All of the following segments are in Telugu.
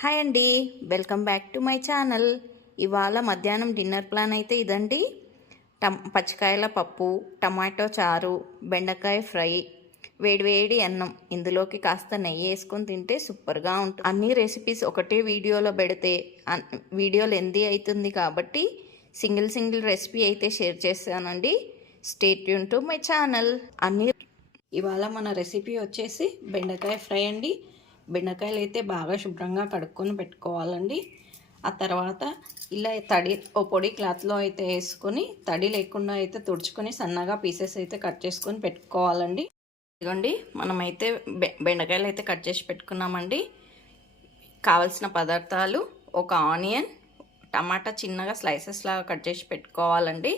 హాయ్ అండి, welcome back to my channel. ఇవాళ మధ్యాహ్నం డిన్నర్ ప్లాన్ అయితే ఇదండి. పచ్చికాయల పప్పు, టమాటో చారు, బెండకాయ ఫ్రై, వేడివేడి అన్నం. ఇందులోకి కాస్త నెయ్యి వేసుకొని తింటే సూపర్గా ఉంటుంది. అన్ని రెసిపీస్ ఒకటే వీడియోలో పెడితే వీడియో లెంతీ అవుతుంది కాబట్టి సింగిల్ రెసిపీ అయితే షేర్ చేశానండి. Stay tune to my channel. ఇవాళ మన రెసిపీ వచ్చేసి బెండకాయ ఫ్రై అండి. బెండకాయలు అయితే బాగా శుభ్రంగా కడుక్కొని పెట్టుకోవాలండి. ఆ తర్వాత ఇలా పొడి క్లాత్లో అయితే వేసుకొని తడి లేకుండా అయితే తుడుచుకొని సన్నగా పీసెస్ అయితే కట్ చేసుకొని పెట్టుకోవాలండి. ఇదిగోండి, మనమైతే బెండకాయలు అయితే కట్ చేసి పెట్టుకున్నామండి. కావలసిన పదార్థాలు: ఒక ఆనియన్, టమాటా చిన్నగా స్లైసెస్ లాగా కట్ చేసి పెట్టుకోవాలండి.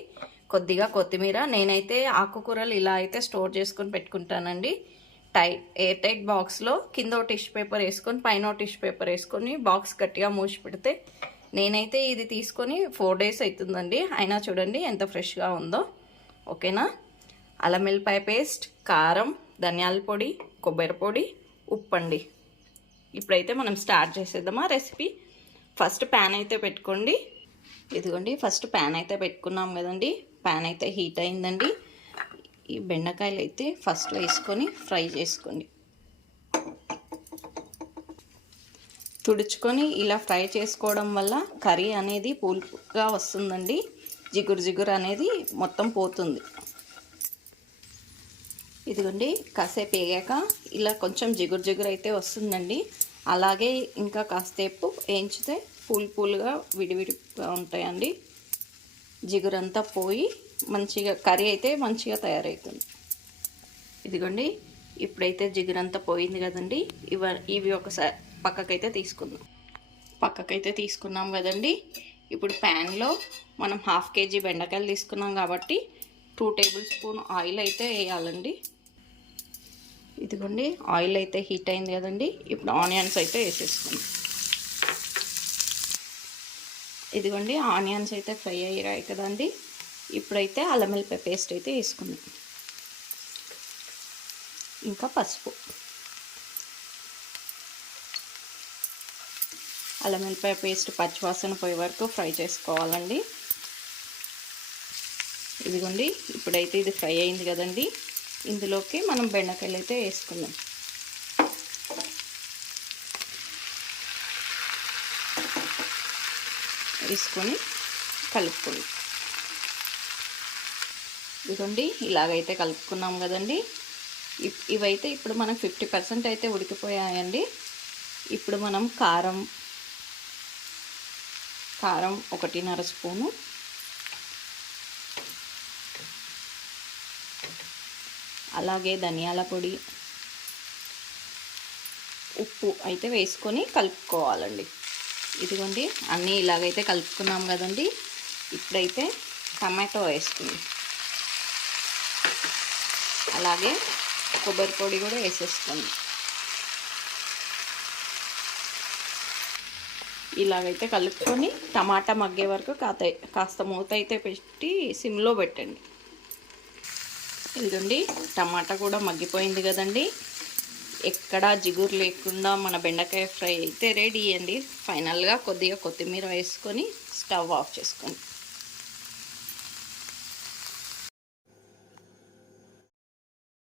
కొద్దిగా కొత్తిమీర. నేనైతే ఆకుకూరలు ఇలా అయితే స్టోర్ చేసుకొని పెట్టుకుంటానండి. ఎయిర్ టైట్ బాక్స్లో కింద టిష్యూ పేపర్ వేసుకొని పైన టిష్యూ పేపర్ వేసుకొని బాక్స్ గట్టిగా మూసి పెడితే నేనైతే ఇది తీసుకొని 4 days అవుతుందండి. అయినా చూడండి ఎంత ఫ్రెష్గా ఉందో. ఓకేనా. అల్లం వెల్లిపాయ పేస్ట్, కారం, ధనియాల పొడి, కొబ్బరి పొడి, ఉప్పు అండి. ఇప్పుడైతే మనం స్టార్ట్ చేసేద్దామా రెసిపీ. ఫస్ట్ ప్యాన్ అయితే పెట్టుకోండి. ఇదిగోండి, ఫస్ట్ ప్యాన్ అయితే పెట్టుకున్నాం కదండి. ప్యాన్ అయితే హీట్ అయిందండి. ఈ బెండకాయలు అయితే ఫస్ట్ వేసుకొని ఫ్రై చేసుకోండి. తుడుచుకొని ఇలా ఫ్రై చేసుకోవడం వల్ల కర్రీ అనేది పులుపుగా వస్తుందండి. జిగురు అనేది మొత్తం పోతుంది. ఇదిగోండి, కాసేపు వేగాక ఇలా కొంచెం జిగురు అయితే వస్తుందండి. అలాగే ఇంకా కాసేపు వేయించితే పూలుగా విడివిడిగా ఉంటాయండి. జిగురంతా పోయి మంచిగా కర్రీ అయితే మంచిగా తయారవుతుంది. ఇదిగోండి, ఇప్పుడైతే జిగురంతా పోయింది కదండి. ఇవి ఒకసారి పక్కకైతే తీసుకున్నాం కదండి. ఇప్పుడు ప్యాన్లో మనం 1/2 kg బెండకాయలు తీసుకున్నాం కాబట్టి 2 tablespoon ఆయిల్ అయితే వేయాలండి. ఇదిగోండి, ఆయిల్ అయితే హీట్ అయింది కదండి. ఇప్పుడు ఆనియన్స్ అయితే వేసేసుకుందాం. ఇదిగోండి, ఆనియన్స్ అయితే ఫ్రై అయ్యాయి కదండి. ఇప్పుడైతే అల్లం వెల్లిపాయ పేస్ట్ అయితే వేసుకుందాం. ఇంకా పసుపు. అల్లం వెల్లిపాయ పేస్ట్ పచ్చివాసన పోయే వరకు ఫ్రై చేసుకోవాలండి. ఇదిగోండి, ఇప్పుడైతే ఇది ఫ్రై అయింది కదండి. ఇందులోకి మనం బెండకాయలు అయితే వేసుకుందాం. వేసుకొని కలుపుకోండి. ఇదిగోండి, ఇలాగైతే కలుపుకున్నాం కదండి. ఇవైతే ఇప్పుడు మనకు 50% అయితే ఉడికిపోయాయండి. ఇప్పుడు మనం కారం 1.5 స్పూను, అలాగే ధనియాల పొడి, ఉప్పు అయితే వేసుకొని కలుపుకోవాలండి. ఇదిగోండి, అన్నీ ఇలాగైతే కలుపుకున్నాం కదండి. ఇప్పుడైతే టమాటో వేసుకుందాం. అలాగే కొబ్బరి పొడి కూడా వేసేసుకోండి. ఇలాగైతే కలుపుకొని టమాటా మగ్గే వరకు కాస్త మూత అయితే పెట్టి సిమ్లో పెట్టండి. ఇదిగోండి, టమాటా కూడా మగ్గిపోయింది కదండి. ఎక్కడా జిగురు లేకుండా మన బెండకాయ ఫ్రై అయితే రెడీ అండి. ఫైనల్గా కొద్దిగా కొత్తిమీర వేసుకొని స్టవ్ ఆఫ్ చేసుకోండి.